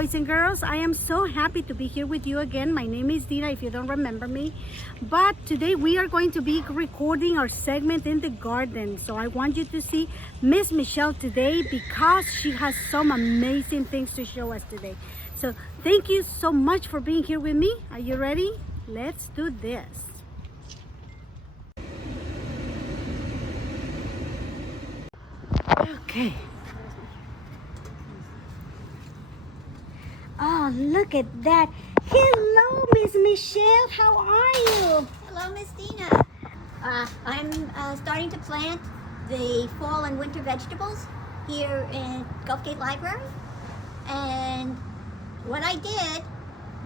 boys and girls. I am so happy to be here with you again. My name is Dina, if you don't remember me. But today we are going to be recording our segment in the garden. So I want you to see Miss Michelle today because she has some amazing things to show us today. So thank you so much for being here with me. Are you ready? Let's do this. Okay. Oh, look at that. Hello, Miss Michelle. How are you? Hello, Miss Dina. I'm starting to plant the fall and winter vegetables here in Gulfgate Library. And what I did,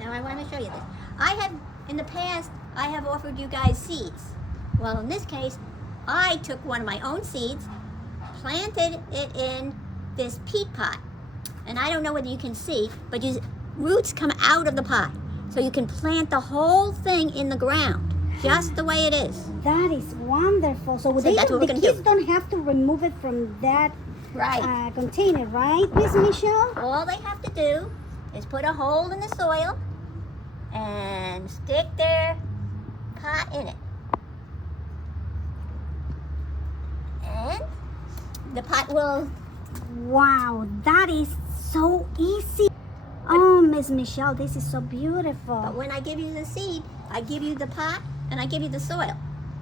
now I want to show you this. In the past, I have offered you guys seeds. Well, in this case, I took one of my own seeds, planted it in this peat pot. And I don't know whether you can see, but roots come out of the pot. So you can plant the whole thing in the ground, just the way it is. That is wonderful. So the kids don't have to remove it from that container, right, Miss Michelle? All they have to do is put a hole in the soil and stick their pot in it. And the pot will... Wow, that is so easy. Oh, Miss Michelle, this is so beautiful. But when I give you the seed, I give you the pot and I give you the soil.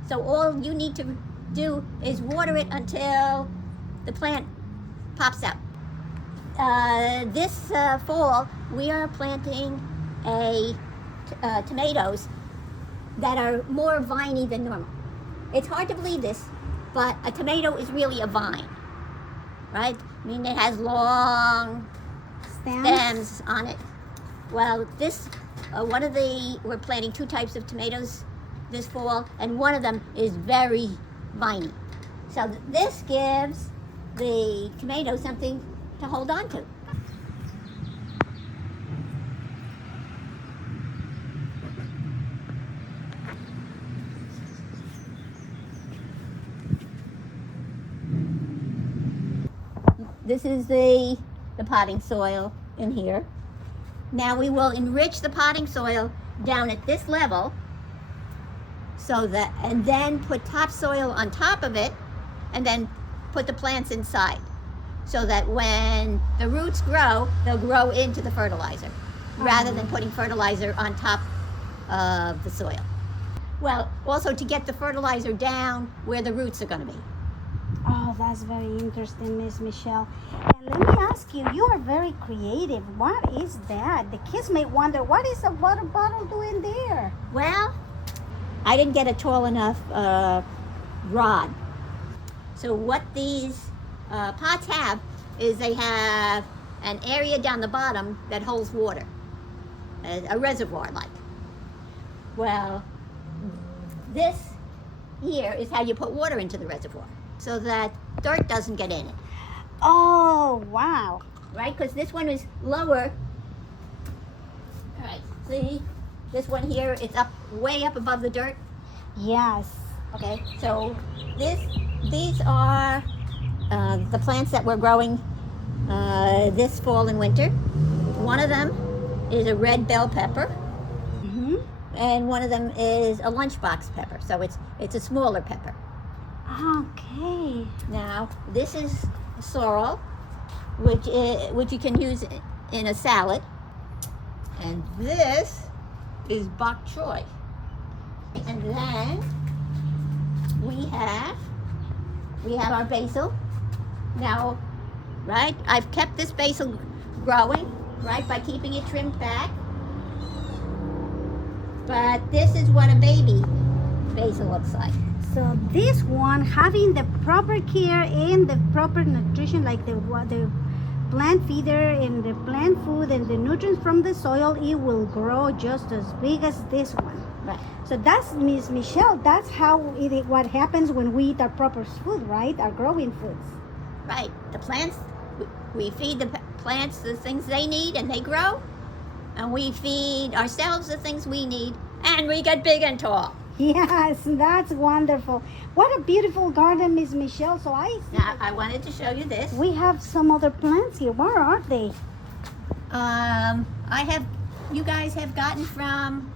So all you need to do is water it until the plant pops out. This fall, we are planting tomatoes that are more viney than normal. It's hard to believe this, but a tomato is really a vine, right? I mean, it has long stems on it. Well, we're planting two types of tomatoes this fall, and one of them is very viney. So this gives the tomato something to hold on to. This is the potting soil in here. Now we will enrich the potting soil down at this level and then put topsoil on top of it and then put the plants inside so that when the roots grow, they'll grow into the fertilizer rather than putting fertilizer on top of the soil. Well, also to get the fertilizer down where the roots are going to be. Oh, that's very interesting, Miss Michelle. And let me ask you, you are very creative. What is that? The kids may wonder, what is a water bottle doing there? Well, I didn't get a tall enough rod. So what these pots have is they have an area down the bottom that holds water, a reservoir like. Well, this here is how you put water into the reservoir, so that dirt doesn't get in it. Oh, wow. Right, because this one is lower. All right, see? This one here, it's way up above the dirt. Yes. Okay, so these are the plants that we're growing this fall and winter. One of them is a red bell pepper. Mm-hmm. And one of them is a lunchbox pepper, so it's a smaller pepper. Okay. Now, this is sorrel, which you can use in a salad. And this is bok choy. And then we have our basil. Now, right, I've kept this basil growing, right, by keeping it trimmed back. But this is what a baby basil looks like. So this one, having the proper care and the proper nutrition, like the plant feeder and the plant food and the nutrients from the soil, it will grow just as big as this one. Right. So that's, Miss Michelle, that's what happens when we eat our proper food, right? Our growing foods. Right. The plants, we feed the plants the things they need and they grow. And we feed ourselves the things we need and we get big and tall. Yes, that's wonderful. What a beautiful garden, Miss Michelle. Now, I wanted to show you this. We have some other plants here. Where are they? You guys have gotten from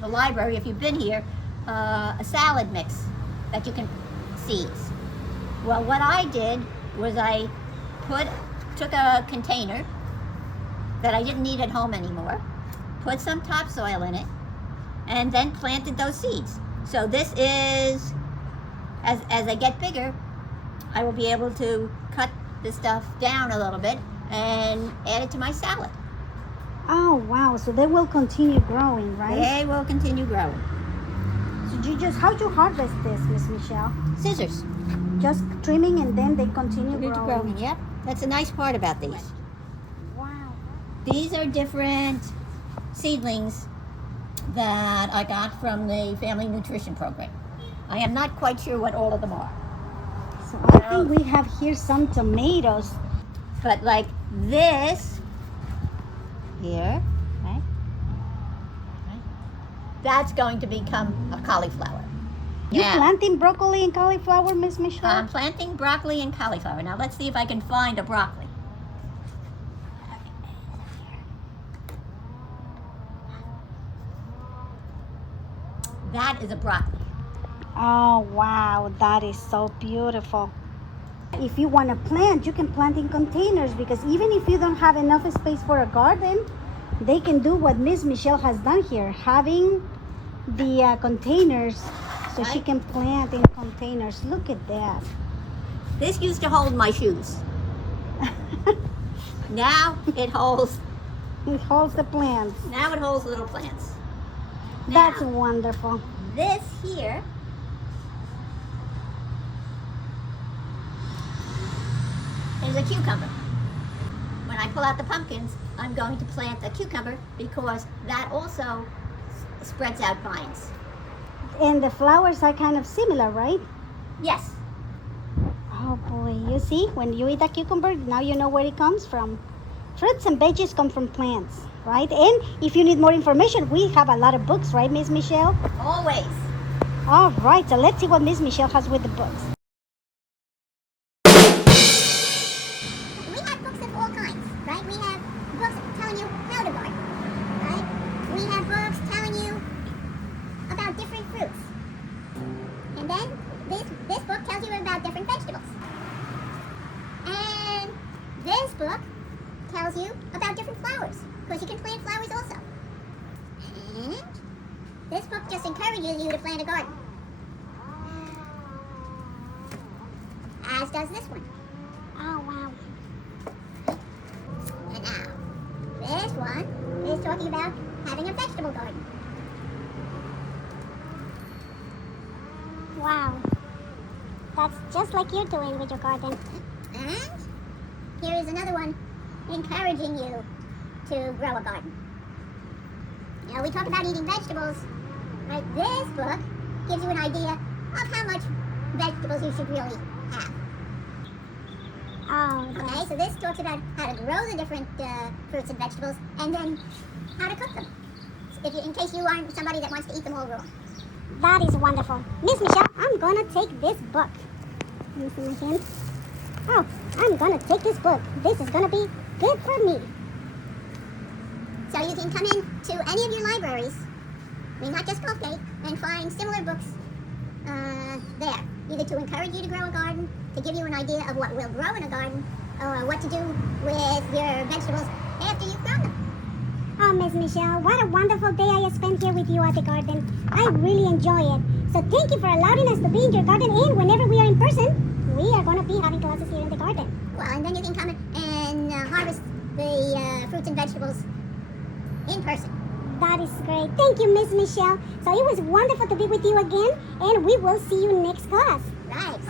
the library, if you've been here, a salad mix that you can seize. Well, what I did was I took a container that I didn't need at home anymore, put some topsoil in it, and then planted those seeds. So this is, as I get bigger, I will be able to cut the stuff down a little bit and add it to my salad. Oh, wow. So they will continue growing, right? They will continue growing. So how'd you harvest this, Miss Michelle? Scissors. Just trimming and then they continue growing. Yep. That's a nice part about these. Wow. These are different seedlings that I got from the Family Nutrition Program. I am not quite sure what all of them are. So I think we have here some tomatoes. But like this here, right? That's going to become a cauliflower. You planting broccoli and cauliflower, Miss Michelle? I'm planting broccoli and cauliflower. Now let's see if I can find a broccoli. That is a broccoli. Oh, wow. That is so beautiful. If you want to plant, you can plant in containers, because even if you don't have enough space for a garden, they can do what Miss Michelle has done here, having the containers so she can plant in containers. Look at that. This used to hold my shoes. Now it holds the plants. Now it holds little plants. That's wonderful. This here is a cucumber. When I pull out the pumpkins, I'm going to plant a cucumber because that also spreads out vines. And the flowers are kind of similar, right? Yes. Oh boy, you see, when you eat a cucumber, now you know where it comes from. Fruits and veggies come from plants, right? And if you need more information, we have a lot of books, right, Miss Michelle? Always. All right, so let's see what Miss Michelle has with the books. We have books of all kinds, right? We have books telling you how to garden, right? We have books telling you about different fruits. And then this book tells you about different vegetables. And this book tells you about different flowers, because you can plant flowers also. And this book just encourages you to plant a garden. As does this one. Oh, wow. And now, this one is talking about having a vegetable garden. Wow. That's just like you're doing with your garden. And here is another one encouraging you to grow a garden. You know, we talk about eating vegetables, right? This book gives you an idea of how much vegetables you should really have. Oh, Okay, so this talks about how to grow the different fruits and vegetables, and then how to cook them. In case you aren't somebody that wants to eat them all raw. that is wonderful. Miss Michelle, I'm gonna take this book. Let me see my hand. Oh, I'm gonna take this book. This is gonna be good for me. So you can come in to any of your libraries, I mean not just Gulfgate, and find similar books there. Either to encourage you to grow a garden, to give you an idea of what will grow in a garden, or what to do with your vegetables after you've grown them. Oh, Miss Michelle, what a wonderful day I spent here with you at the garden. I really enjoy it. So thank you for allowing us to be in your garden, and whenever we are in person, we are going to be having classes here in the garden. Well, and then you can come and harvest the fruits and vegetables in person. That is great. Thank you, Miss Michelle. So it was wonderful to be with you again, and we will see you next class. Right.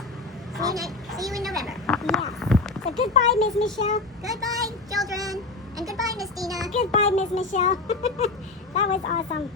See you in November. Yes. So goodbye, Miss Michelle. Goodbye, children. And goodbye, Miss Dina. Goodbye, Miss Michelle. That was awesome.